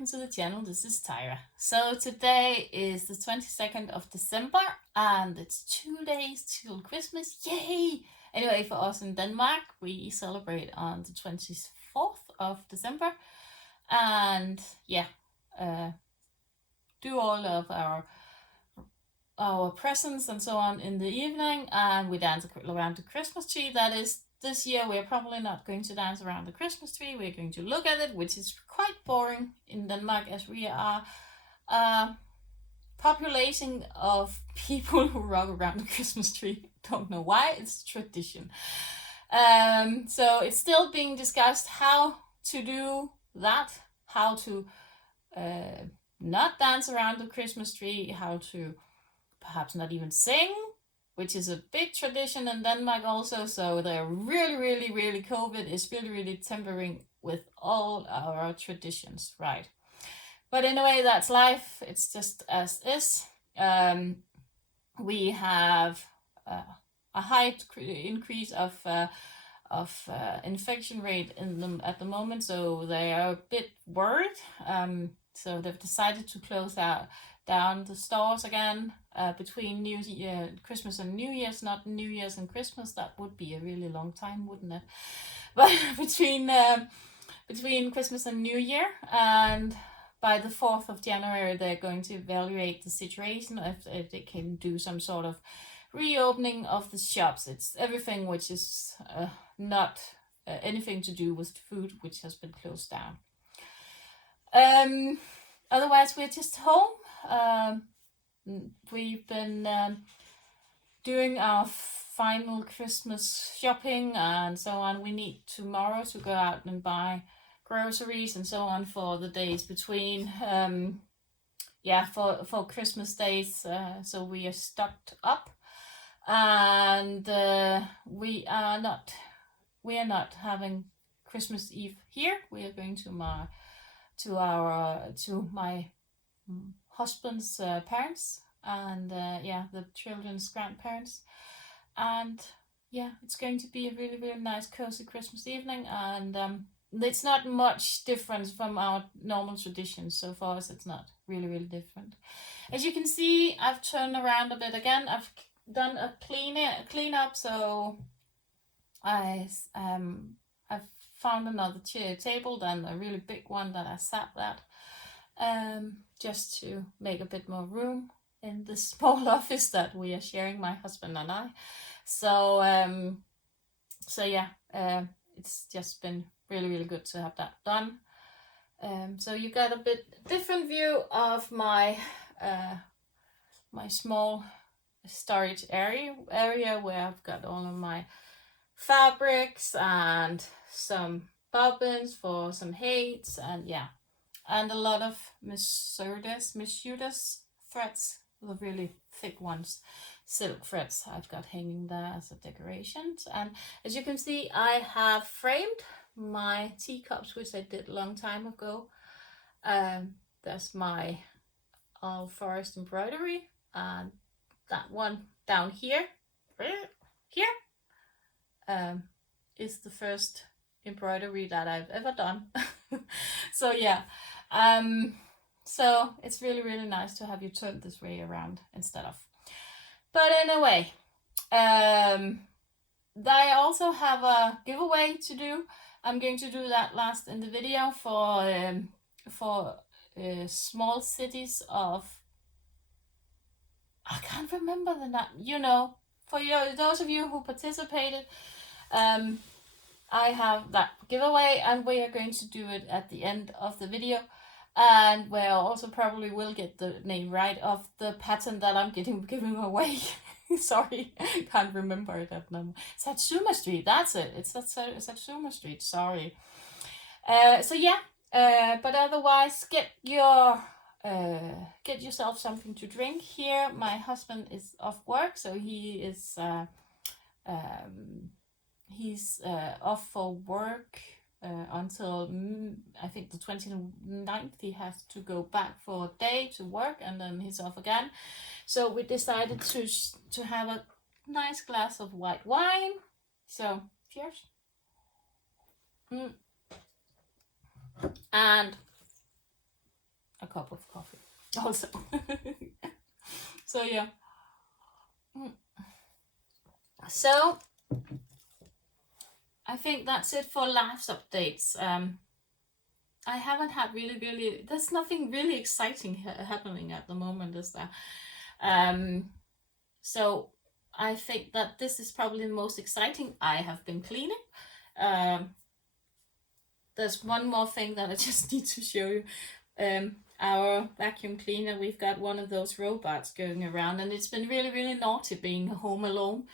welcome to the channel. This is Tyra. So today is the 22nd of December and it's 2 days till Christmas. Yay! Anyway, for us in Denmark, we celebrate on the 24th of December and do all of our presents and so on in the evening, and we dance around the Christmas tree. That is, this year we're probably not going to dance around the Christmas tree. We're going to look at it, which is quite boring in Denmark, as we are a population of people who rock around the Christmas tree. Don't know why, it's tradition. So it's still being discussed how to do that, how to not dance around the Christmas tree, how to perhaps not even sing, which is a big tradition in Denmark also. So they're really COVID is really tempering with all our traditions, right? But anyway, that's life. It's just as is. We have a high increase of infection rate in them at the moment, so they are a bit worried. So they've decided to close down the stores again between Christmas and New Year's, not New Year's and Christmas. That would be a really long time, wouldn't it? But between Christmas and New Year, and by the 4th of January, they're going to evaluate the situation if they can do some sort of reopening of the shops. It's everything which is not anything to do with food, which has been closed down. Otherwise, we're just home. We've been doing our final Christmas shopping and so on. We need tomorrow to go out and buy groceries and so on for the days between, for Christmas days. So we are stocked up, and we are not having Christmas Eve here. We are going to my husband's parents and the children's grandparents, and it's going to be a really nice cozy Christmas evening, and it's not much difference from our normal traditions. So for us, it's not really different. As you can see, I've turned around a bit again. I've done a clean up, so I've found another table, then a really big one that I sat at, just to make a bit more room in this small office that we are sharing, my husband and I. So it's just been really good to have that done. So you got a bit different view of my my small storage area where I've got all of my fabrics and some bobbins for some heights, and a lot of Mercedes threads, the really thick ones, silk threads I've got hanging there as a decoration. And as you can see, I have framed my teacups, which I did a long time ago. That's my all forest embroidery, and that one down here is the first embroidery that I've ever done. So so it's really nice to have you turn this way around instead of. But anyway, I also have a giveaway to do. I'm going to do that last in the video for small cities of, I can't remember the name, for those of you who participated. I have that giveaway, and we are going to do it at the end of the video, and where I also probably will get the name right of the pattern that I'm giving away. Sorry, can't remember it at the moment. Satsuma Street, that's it. It's Satsuma Street, sorry. But otherwise, get yourself something to drink here. My husband is off work, so he's off for work until I think the 29th. He has to go back for a day to work, and then he's off again. So we decided to have a nice glass of white wine. So cheers. And a cup of coffee also. So yeah. So I think that's it for laughs updates. I haven't had really, there's nothing really exciting happening at the moment, is there? So I think that this is probably the most exciting. I have been cleaning. There's one more thing that I just need to show you. Our vacuum cleaner, we've got one of those robots going around, and it's been really naughty being home alone.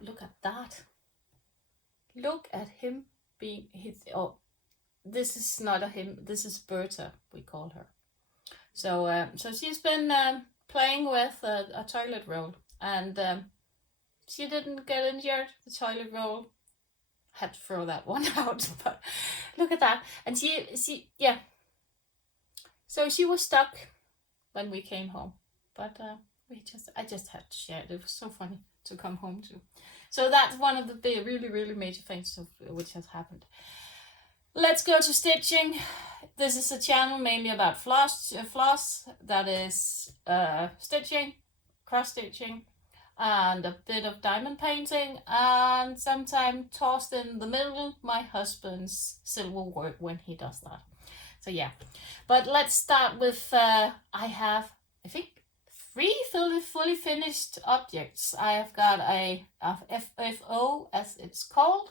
Look at that. Look at him being oh, this is not a him, this is Berta, we call her. So so she's been playing with a toilet roll, and she didn't get injured. The toilet roll, had to throw that one out, but look at that. And she yeah, so she was stuck when we came home, but I just had to share it. It was so funny to come home to. So that's one of the big, really major things which has happened. Let's go to stitching. This is a channel mainly about floss, that is stitching, cross stitching, and a bit of diamond painting, and sometimes tossed in the middle, my husband's silver work when he does that. So yeah, but let's start with, I have, I think, 3 fully finished objects. I have got a FFO, as it's called.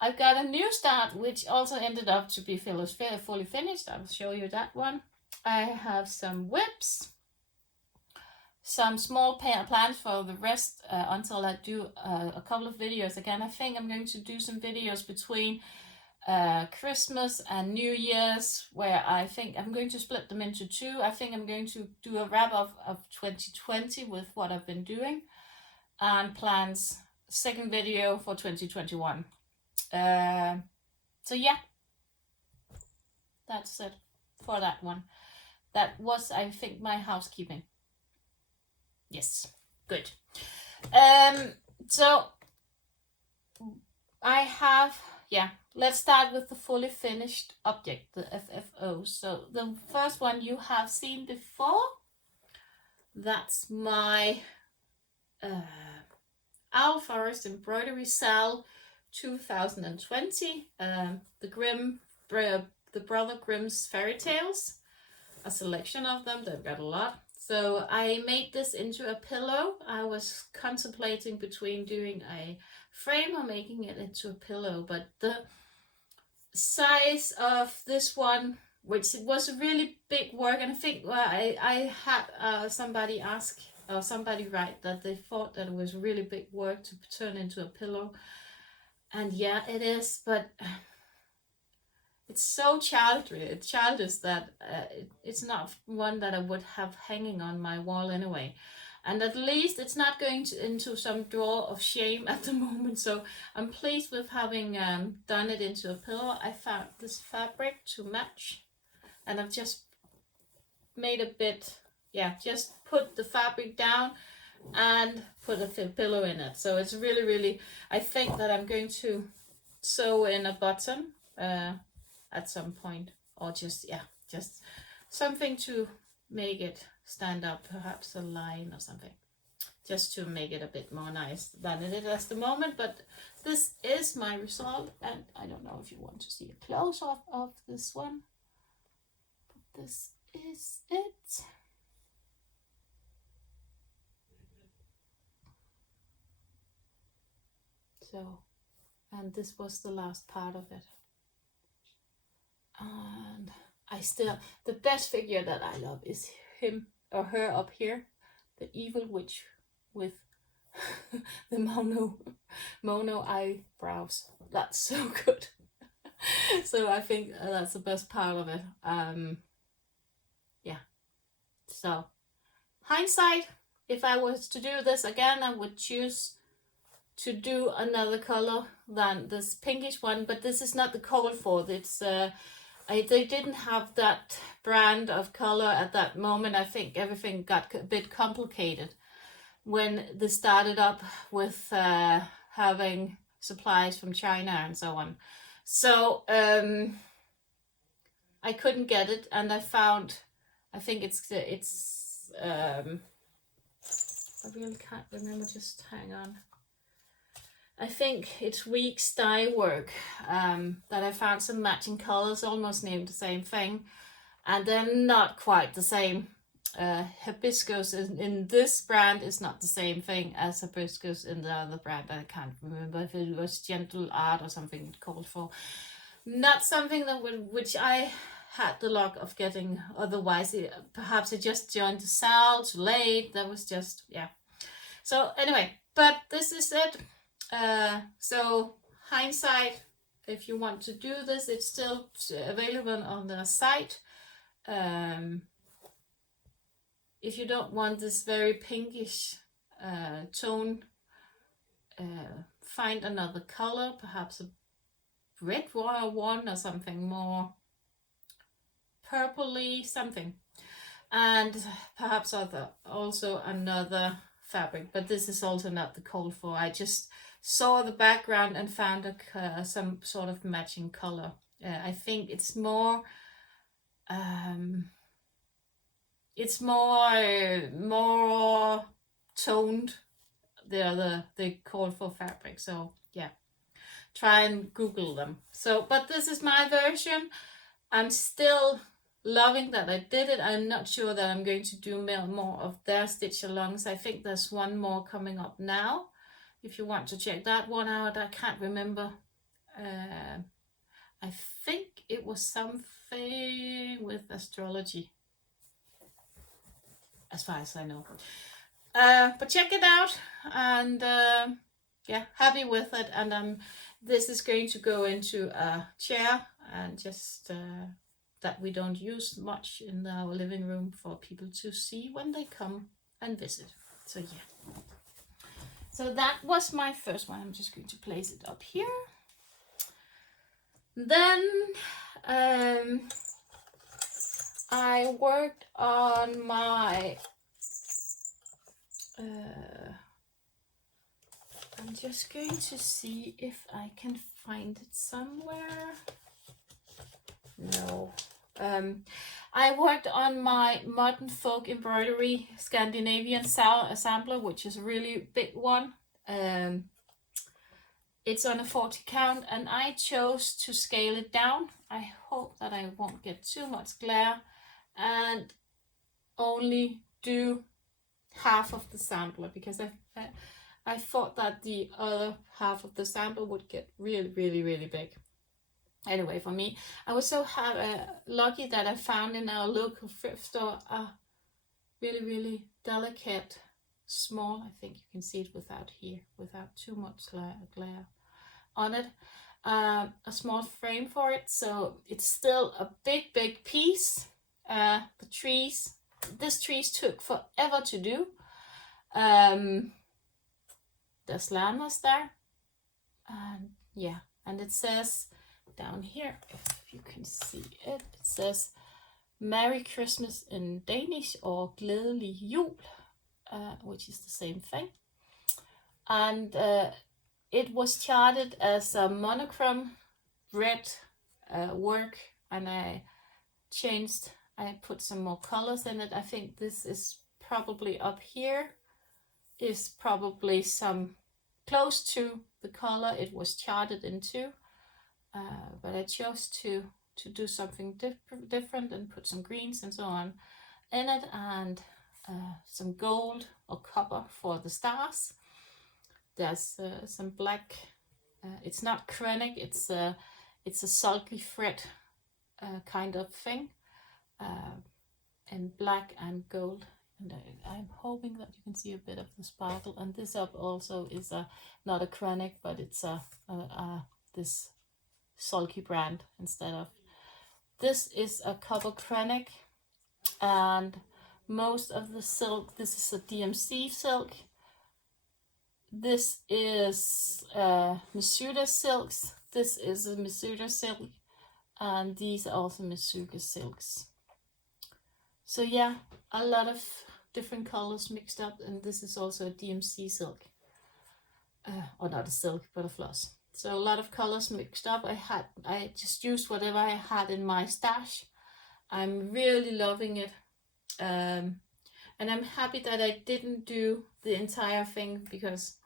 I've got a new start, which also ended up to be fully finished. I'll show you that one. I have some whips, some small plans for the rest until I do a couple of videos. Again, I think I'm going to do some videos between Christmas and New Year's, where I think I'm going to split them into 2. I think I'm going to do a wrap up of 2020 with what I've been doing, and plans second video for 2021. So yeah, that's it for that one. That was, I think, my housekeeping. Yes, good. So I have, yeah, let's start with the fully finished object, the FFO. So the first one you have seen before, that's my Owl Forest Embroidery Cell 2020, the Brother Grimm's fairy tales, a selection of them. They've got a lot. So I made this into a pillow. I was contemplating between doing a frame or making it into a pillow, but the size of this one, which it was a really big work, and I think I had somebody ask or somebody write that they thought that it was really big work to turn into a pillow. And yeah, it is, but it's so childish that it's not one that I would have hanging on my wall anyway. And at least it's not going into some drawer of shame at the moment. So I'm pleased with having done it into a pillow. I found this fabric to match, and I've just made a bit, yeah, just put the fabric down and put a pillow in it. So it's really, I think that I'm going to sew in a button at some point, or just something to make it stand up, perhaps a line or something, just to make it a bit more nice than it is at the moment. But this is my result, and I don't know if you want to see a close-up of this one, but this is it. So, and this was the last part of it. And I still, the best figure that I love is him or her up here, the evil witch with the mono eyebrows. That's so good. So I think that's the best part of it. Yeah. So, hindsight, if I was to do this again, I would choose to do another color than this pinkish one, but this is not the call for it. It's they didn't have that brand of color at that moment. I think everything got a bit complicated when they started up with having supplies from China and so on. So I couldn't get it, and I found I think it's I really can't remember, just hang on. I think it's Week's dye work that I found some matching colors, almost named the same thing, and they're not quite the same. Hibiscus in this brand is not the same thing as hibiscus in the other brand. I can't remember if it was Gentle Art or something it called for. Not something that which I had the luck of getting. Otherwise, perhaps I just joined the sale too late. That was just, yeah. So anyway, but this is it. So hindsight, if you want to do this, it's still available on the site. If you don't want this very pinkish tone, find another color, perhaps a red one or something more purpley, something, and perhaps also another fabric, but this is also not the call for. I just saw the background and found some sort of matching color. I think it's more toned, the call for fabric. So yeah, try and Google them. So, but this is my version. I'm still loving that I did it. I'm not sure that I'm going to do more of their stitch alongs. I think there's one more coming up now. If you want to check that one out, I can't remember. I think it was something with astrology, as far as I know. But check it out, and yeah, happy with it. And this is going to go into a chair, and just that we don't use much in our living room for people to see when they come and visit. So yeah. So that was my first one. I'm just going to place it up here. Then I worked on my I'm just going to see if I can find it somewhere. No. I worked on my Modern Folk Embroidery Scandinavian sampler, which is a really big one. It's on a 40 count, and I chose to scale it down. I hope that I won't get too much glare, and only do half of the sampler, because I thought that the other half of the sampler would get really big. Anyway, for me, I was so lucky that I found in our local thrift store a really delicate, small, I think you can see it without too much glare on it, a small frame for it. So it's still a big piece. This trees took forever to do. There's llamas there, and yeah, and it says down here, if you can see it, it says Merry Christmas in Danish, or Glædelig Jul, which is the same thing. And it was charted as a monochrome red work, and I put some more colors in it. I think this is probably up here, is probably some close to the color it was charted into. But I chose to do something different and put some greens and so on in it, and some gold or copper for the stars. There's some black. It's not chronic. It's a sulky thread kind of thing, and black and gold. And I'm hoping that you can see a bit of the sparkle. And this up also is not a chronic, but it's this sulky brand instead of. This is a copper chronic, and most of the silk, this is a DMC silk. This is Masuda silks. This is a Masuda silk, and these are also Masuda silks. So yeah, a lot of different colors mixed up, and this is also a DMC silk, or not a silk, but a floss. So a lot of colors mixed up. I just used whatever I had in my stash. I'm really loving it. And I'm happy that I didn't do the entire thing because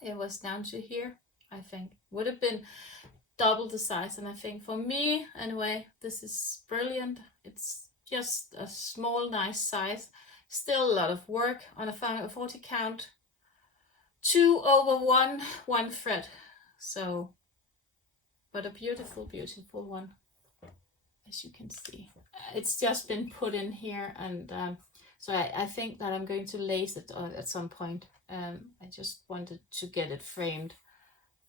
it was down to here. I think would have been double the size, and I think for me anyway, this is brilliant. It's just a small, nice size. Still a lot of work on a 40 count, 2/1 one thread. So, but a beautiful, beautiful one, as you can see. It's just been put in here, and so I think that I'm going to lace it at some point. I just wanted to get it framed,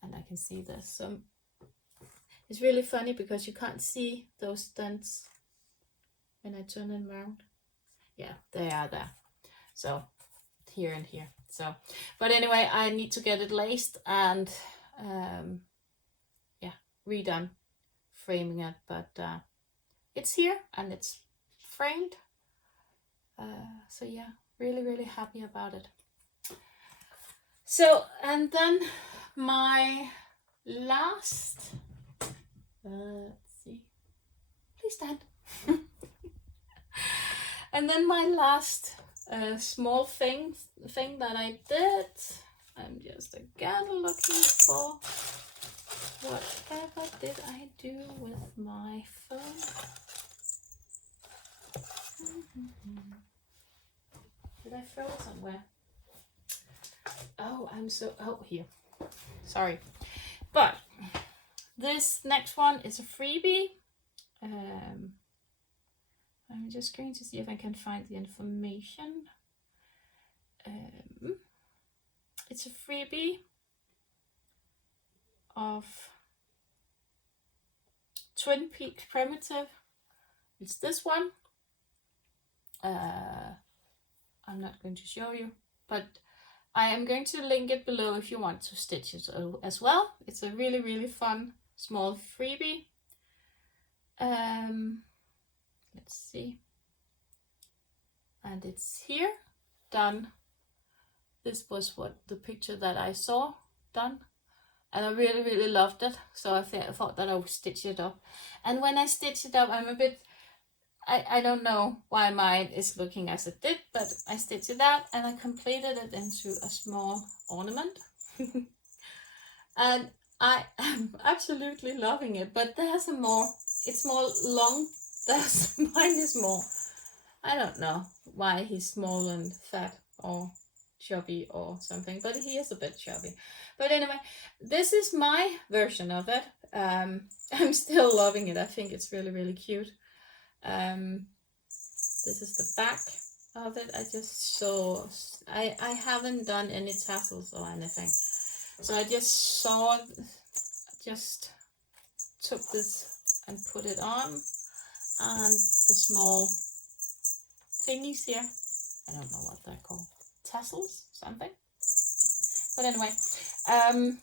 and I can see this. So it's really funny because you can't see those dents when I turn them around. Yeah, they are there. So here and here. So, but anyway, I need to get it laced and yeah, redone framing it. But it's here and it's framed. So yeah, really, really happy about it. So, and then my last, let's see, please stand. And then my last small thing that I did, I'm just again looking for whatever did I do with my phone. Did I throw it somewhere? Oh, here. Sorry. But this next one is a freebie. I'm just going to see if I can find the information. It's a freebie of Twin Peaks Primitive. It's this one. I'm not going to show you, but I am going to link it below if you want to stitch it as well. It's a really, really fun small freebie. Let's see. And it's here, done. This was what the picture that I saw done. And I really, really loved it. So I thought that I would stitch it up. And when I stitch it up, I'm a bit, I don't know why mine is looking as it did, but I stitched it out and I completed it into a small ornament. And I am absolutely loving it, but there's a more, it's more long, mine is more, I don't know why he's small and fat or chubby or something, but he is a bit chubby. But anyway, this is my version of it. I'm still loving it. I think it's really, really cute. This is the back of it. I just saw, I haven't done any tassels or anything. So I just took this and put it on, and the small thingies here, I don't know what they're called, tassels, something. But anyway, I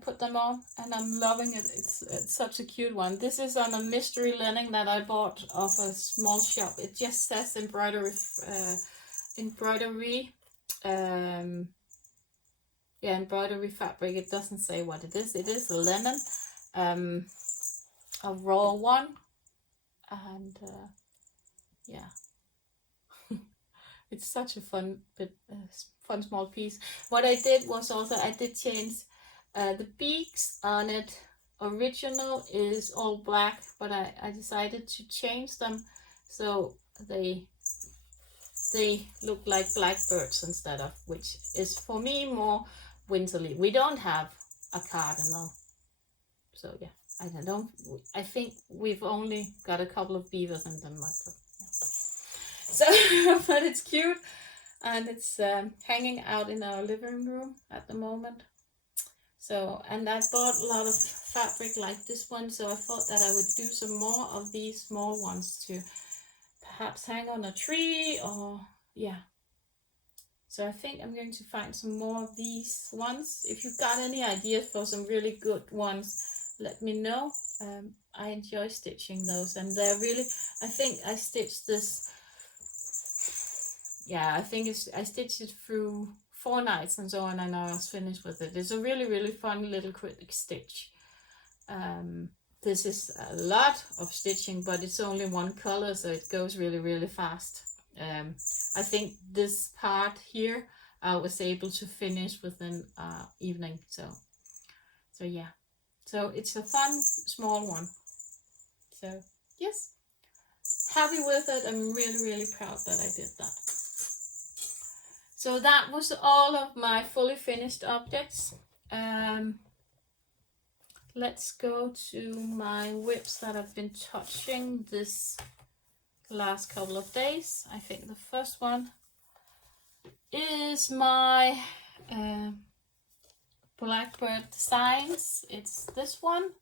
put them on and I'm loving it. It's such a cute one. This is on a mystery linen that I bought off a small shop. It just says embroidery, yeah, embroidery fabric. It doesn't say what it is. It is a linen, a raw one, and yeah, it's such a fun small piece. What I did was also I did change the beaks on it. Original is all black, but I decided to change them so they look like blackbirds instead of, which is for me more winterly. We don't have a cardinal, so yeah, I think we've only got a couple of beavers in Denmark, but yeah. So but it's cute, and it's hanging out in our living room at the moment. So, and I bought a lot of fabric like this one, so I thought that I would do some more of these small ones to perhaps hang on a tree, or yeah. So I think I'm going to find some more of these ones. If you've got any ideas for some really good ones, let me know. I enjoy stitching those, and they're really, I think I stitched this, yeah, I think I stitched it through 4 nights and so on, and I was finished with it. It's a really, really fun little quick stitch. This is a lot of stitching, but it's only one color, so it goes really, really fast. I think this part here I was able to finish within evening. So yeah, so it's a fun small one. So yes, happy with it. I'm really proud that I did that. So that was all of my fully finished objects. Let's go to my whips that I've been touching this last couple of days. I think the first one is my Blackbird Designs. It's this one,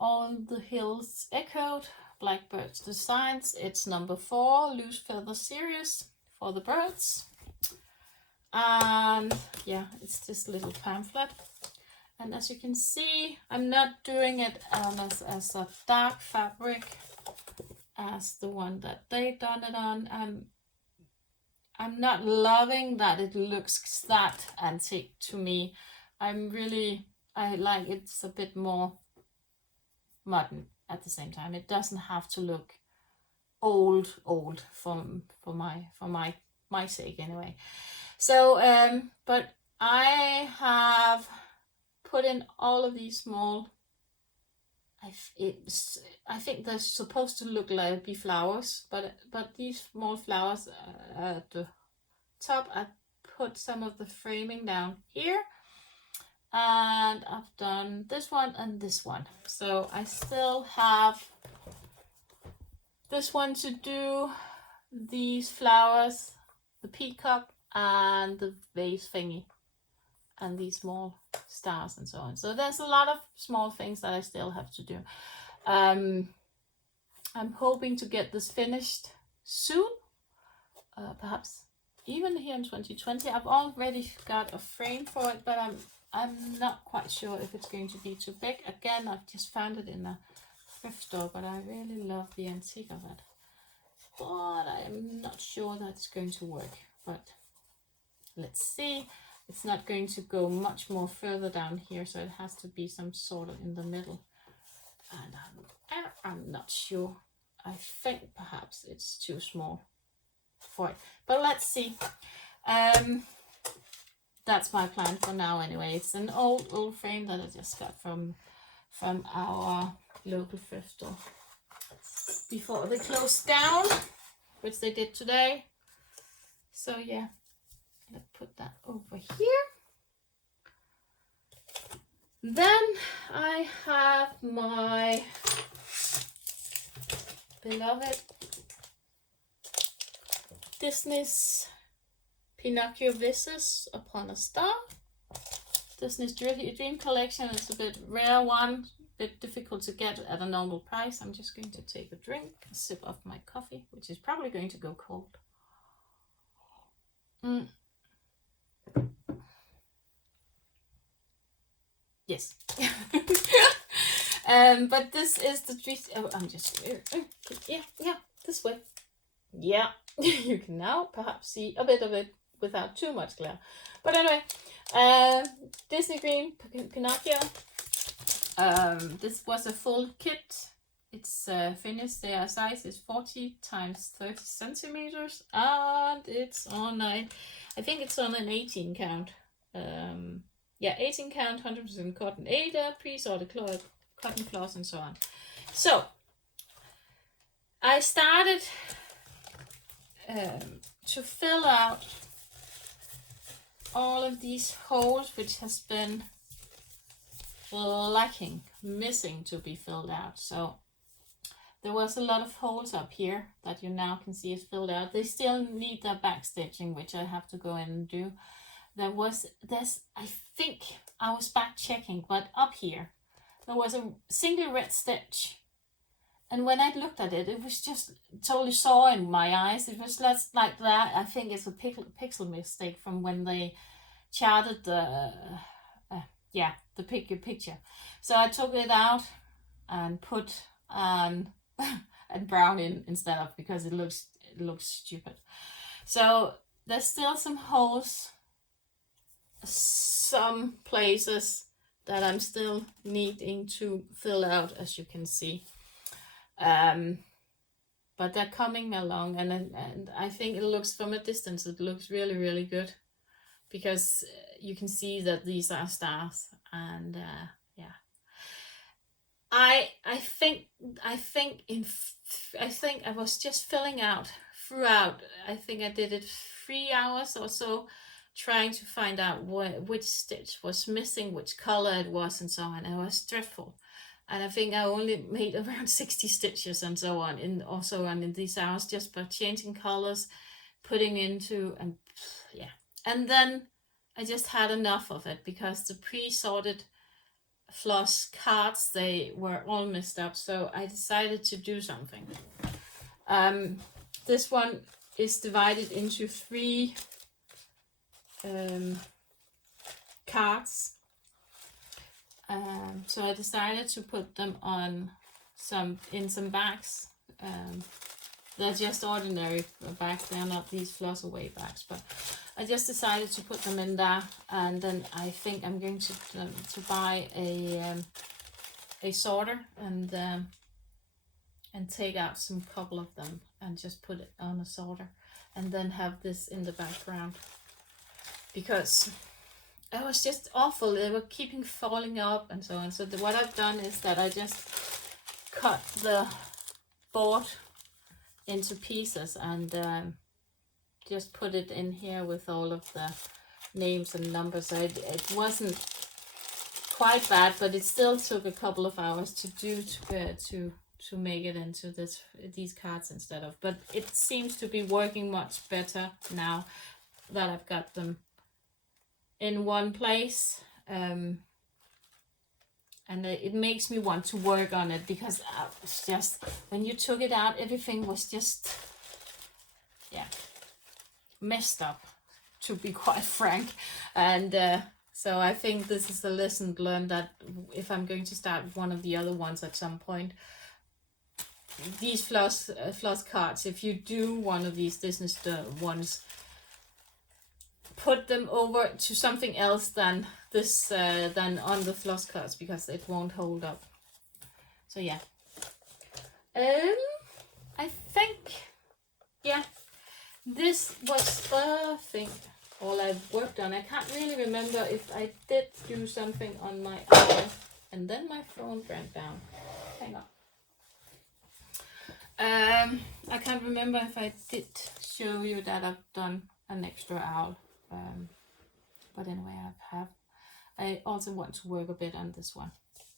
All the Hills Echoed Blackbird Designs. It's number 4 loose feather series for the birds. And yeah, it's this little pamphlet. And as you can see, I'm not doing it as a dark fabric as the one that they've done it on. I'm not loving that it looks that antique to me. I like it's a bit more modern at the same time. It doesn't have to look old for my sake anyway. So but I have put in all of these small, I think they're supposed to look like be flowers, but these small flowers at the top, I put some of the framing down here, and I've done this one and this one. So I still have this one to do, these flowers, the peacock and the vase thingy, and these small stars and so on. So there's a lot of small things that I still have to do. I'm hoping to get this finished soon, perhaps even here in 2020. I've already got a frame for it, but I'm not quite sure if it's going to be too big. Again, I've just found it in a thrift store, but I really love the antique of it. But I'm not sure that's going to work, but let's see. It's not going to go much more further down here, so it has to be some sort of in the middle. And I'm not sure. I think perhaps it's too small for it, but let's see. That's my plan for now anyway. It's an old frame that I just got from our local thrift store before they closed down, which they did today. So yeah, let's put that over here. Then I have my beloved Disney's Pinocchio Wishes Upon a Star. Disney's Dream Collection. It's a bit rare one, a bit difficult to get at a normal price. I'm just going to take a sip of my coffee, which is probably going to go cold. Yes. But this is the I'm just yeah, this way. Yeah, you can now perhaps see a bit of it without too much glare. But anyway, Disney Green Pinocchio. This was a full kit. It's finished. Their size is 40 times 30 centimeters, and it's on I think it's on an 18 count. Yeah, 18 count, 100% cotton Aida, pre-sorted cotton floss, and so on. So I started to fill out all of these holes, which has been missing to be filled out. So there was a lot of holes up here that you now can see is filled out. They still need their back stitching, which I have to go in and do. I think I was back checking, but up here there was a single red stitch, and when I looked at it, it was just totally sore in my eyes. It was less like that. I think it's a pixel mistake from when they charted the picture. So I took it out and put and brown in instead of, because it looks stupid. So there's still some holes, some places that I'm still needing to fill out, as you can see. but they're coming along, and I think it looks, from a distance, it looks really, really good, because you can see that these are stars, and yeah. I think I was just filling out throughout. I think I did it 3 hours or so, trying to find out which stitch was missing, which color it was, and so on. It was dreadful, and I think I only made around 60 stitches and so on in these hours, just by changing colors, putting into, and yeah. And then I just had enough of it, because the pre-sorted floss cards, they were all messed up, so I decided to do something. This one is divided into 3 cards, so I decided to put them on in some bags. They're just ordinary bags, they're not these floss away bags, but I just decided to put them in there, and then I think I'm going to buy a sorter, and take out some couple of them and just put it on a sorter, and then have this in the background, because it was just awful. They were keeping falling up and so on. So what I've done is that I just cut the board into pieces, and just put it in here with all of the names and numbers. So it wasn't quite bad, but it still took a couple of hours to do to make it into these cards instead of. But it seems to be working much better now that I've got them in one place, and it makes me want to work on it, because it's just, when you took it out, everything was just, yeah, messed up, to be quite frank. And so I think this is a lesson learned, that if I'm going to start one of the other ones at some point, these floss cards, if you do one of these Disney ones, put them over to something else than this, than on the floss cards, because it won't hold up. So yeah, I think, yeah, this was, I think, all I've worked on. I can't really remember if I did do something on my hour, and then my phone went down. Hang on. I can't remember if I did show you that I've done an extra hour, but anyway, I have. I also want to work a bit on this one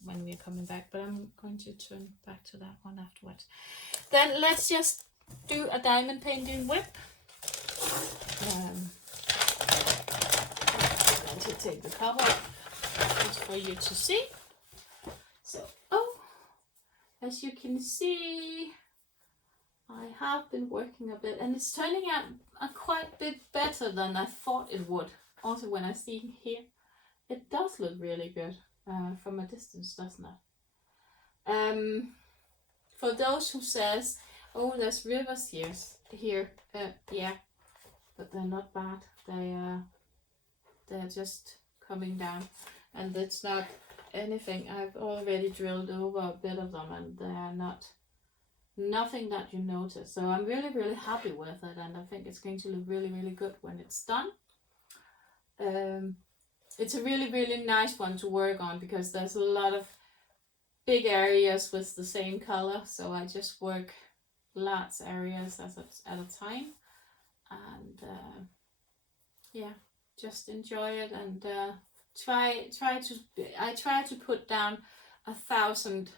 when we're coming back, but I'm going to turn back to that one afterwards. Then let's just do a diamond painting whip. I'm going to take the cover just for you to see. So, as you can see, I have been working a bit, and it's turning out a quite bit better than I thought it would. Also, when I see here, it does look really good from a distance, doesn't it? For those who says, oh, there's rivers here, yeah, but they're not bad. They're just coming down, and it's not anything. I've already drilled over a bit of them, and they're nothing that you notice. So I'm really, really happy with it, and I think it's going to look really, really good when it's done. It's a really, really nice one to work on, because there's a lot of big areas with the same color, so I just work large areas at a time, and yeah, just enjoy it, and I try to put down 1,000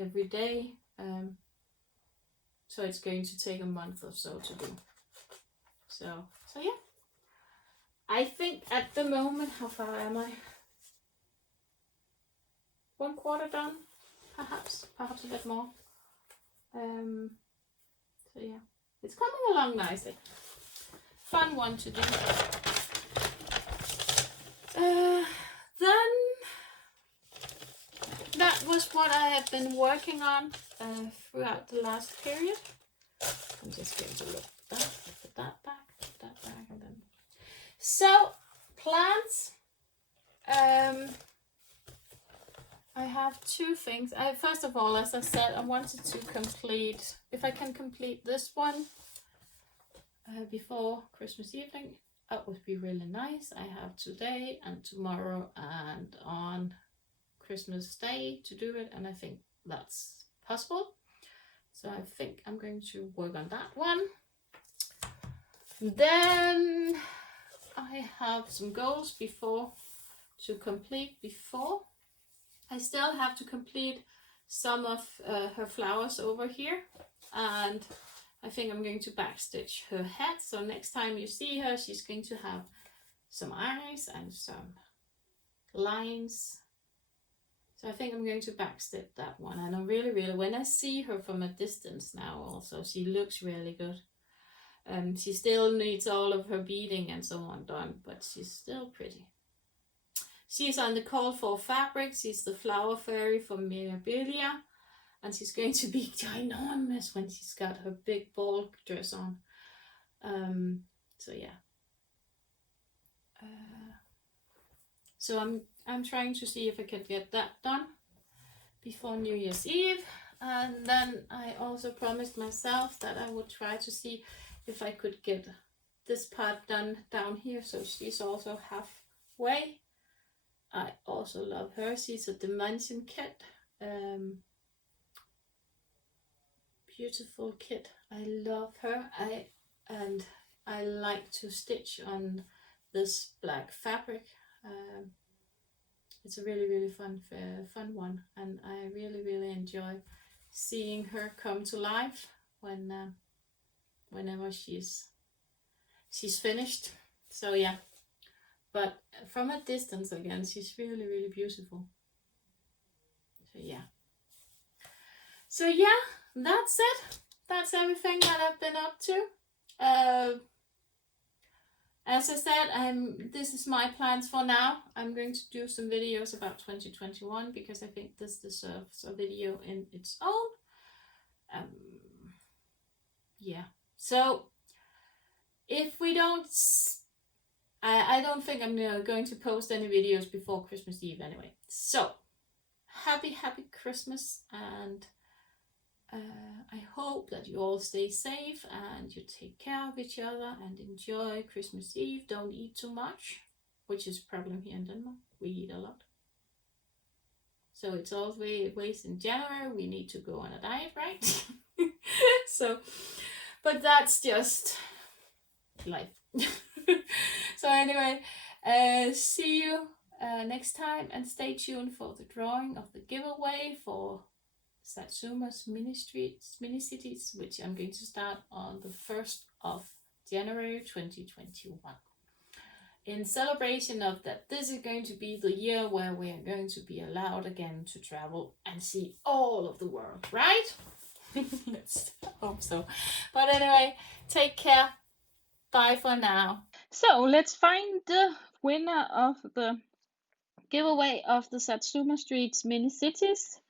every day, so it's going to take a month or so to do. So yeah, I think at the moment, how far am I? 1/4 done, perhaps a bit more. So yeah, it's coming along nicely. Fun one to do. Then that was what I have been working on throughout the last period. I'm just going to look at that, put that back, and then. So plants. I have two things. First of all, as I said, I wanted to complete, if I can complete this one before Christmas evening, that would be really nice. I have today and tomorrow and on Christmas Day to do it, and I think that's possible. So I think I'm going to work on that one. Then I have some goals to complete before. I still have to complete some of her flowers over here, and I think I'm going to backstitch her head. So next time you see her, she's going to have some eyes and some lines. So I think I'm going to backstitch that one. And I really, when I see her from a distance now also, she looks really good. She still needs all of her beading and so on done, but she's still pretty. She's on the call for fabric. She's the flower fairy from Mirabilia, and she's going to be ginormous when she's got her big ball dress on. So yeah. So I'm trying to see if I can get that done before New Year's Eve, and then I also promised myself that I would try to see if I could get this part done down here, so she's also halfway. I also love her. She's a dimension kit. Beautiful kit. I love her. I like to stitch on this black fabric. It's a really fun one, and I really enjoy seeing her come to life whenever she's finished. So yeah. But from a distance again, she's really beautiful. So yeah, that's it. That's everything that I've been up to. As I said, this is my plans for now. I'm going to do some videos about 2021 because I think this deserves a video in its own. Yeah. So if we don't, I don't think I'm going to post any videos before Christmas Eve anyway. So happy Christmas, and I hope that you all stay safe and you take care of each other and enjoy Christmas Eve. Don't eat too much, which is a problem here in Denmark. We eat a lot. So it's always in January we need to go on a diet, right? So, but that's just life. So anyway, see you next time, and stay tuned for the drawing of the giveaway for Satsuma's mini cities, which I'm going to start on the 1st of January 2021. In celebration of that, this is going to be the year where we are going to be allowed again to travel and see all of the world, right? Let's hope so. But anyway, take care. Bye for now. So let's find the winner of the giveaway of the Satsuma Streets mini cities.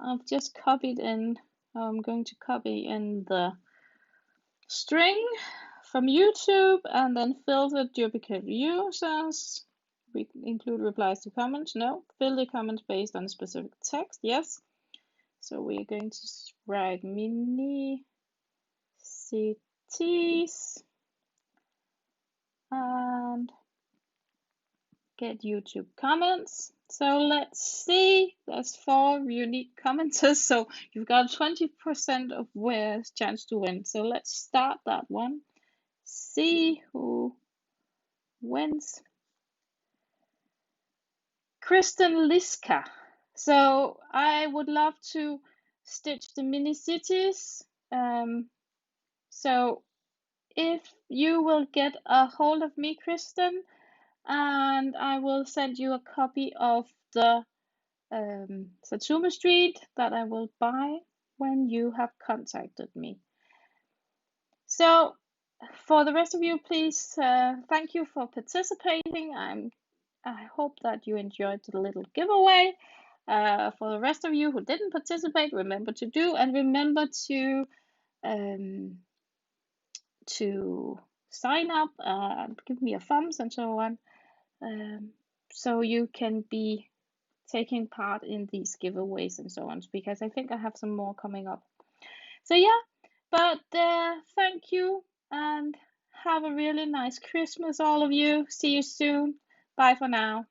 I've just copied in, I'm going to copy in the string from YouTube and then filter duplicate users. We include replies to comments. No. Fill the comments based on specific text. Yes. So we're going to write mini cities and get YouTube comments. So let's see, there's 4 unique commenters, so you've got 20% of chance to win. So let's start that one. See who wins. Kristen Liska. So I would love to stitch the mini cities. So if you will get a hold of me, Kristen, and I will send you a copy of the Satsuma Street that I will buy when you have contacted me. So for the rest of you, please, thank you for participating. I hope that you enjoyed the little giveaway. For the rest of you who didn't participate, remember to do, and remember to sign up and give me a thumbs and so on, so you can be taking part in these giveaways and so on, because I think I have some more coming up. So yeah, but thank you and have a really nice Christmas, all of you. See you soon. Bye for now.